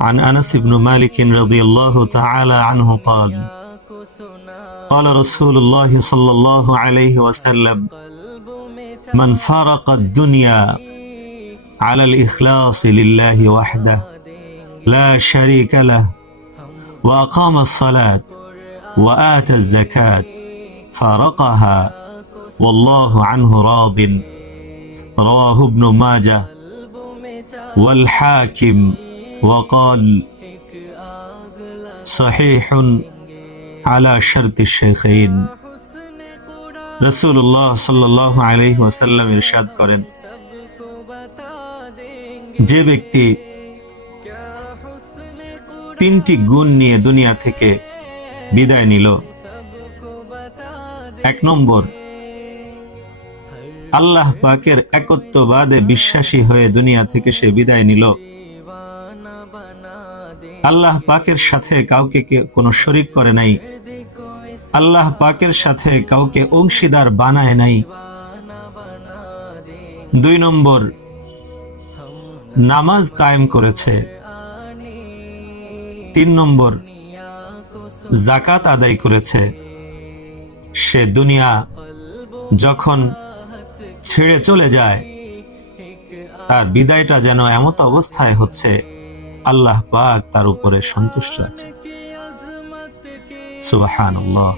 عن أنس بن مالك رضي الله تعالى عنه قال قال رسول الله صلى الله عليه وسلم من فارق الدنيا على الإخلاص لله وحده لا شريك له وأقام الصلاة وآتى الزكاة فارقها والله عنه راض رواه ابن ماجه والحاكم وقال صحيح على شرط الشيخين। রাসূলুল্লাহ সাল্লাল্লাহু আলাইহি ওয়াসাল্লাম ইরশাদ করেন, যে ব্যক্তি তিনটি গুণ নিয়ে দুনিয়া থেকে বিদায় নিল, 1 নম্বর আল্লাহ পাকের একত্ববাদে বিশ্বাসী হয়ে দুনিয়া থেকে সে বিদায় নিল, আল্লাহ পাকের সাথে কাউকে কোনো শরীক করে নাই, আল্লাহ পাকের সাথে কাউকে অংশীদার বানায় নাই। 2 নম্বর নামাজ কায়েম করেছে। 3 নম্বর যাকাত আদায় করেছে। সে দুনিয়া যখন ছেড়ে চলে যায়, তার বিদায়টা যেন এমত অবস্থায় হচ্ছে আল্লাহ পাক তার উপরে সন্তুষ্ট আছে। সুবহানাল্লাহ।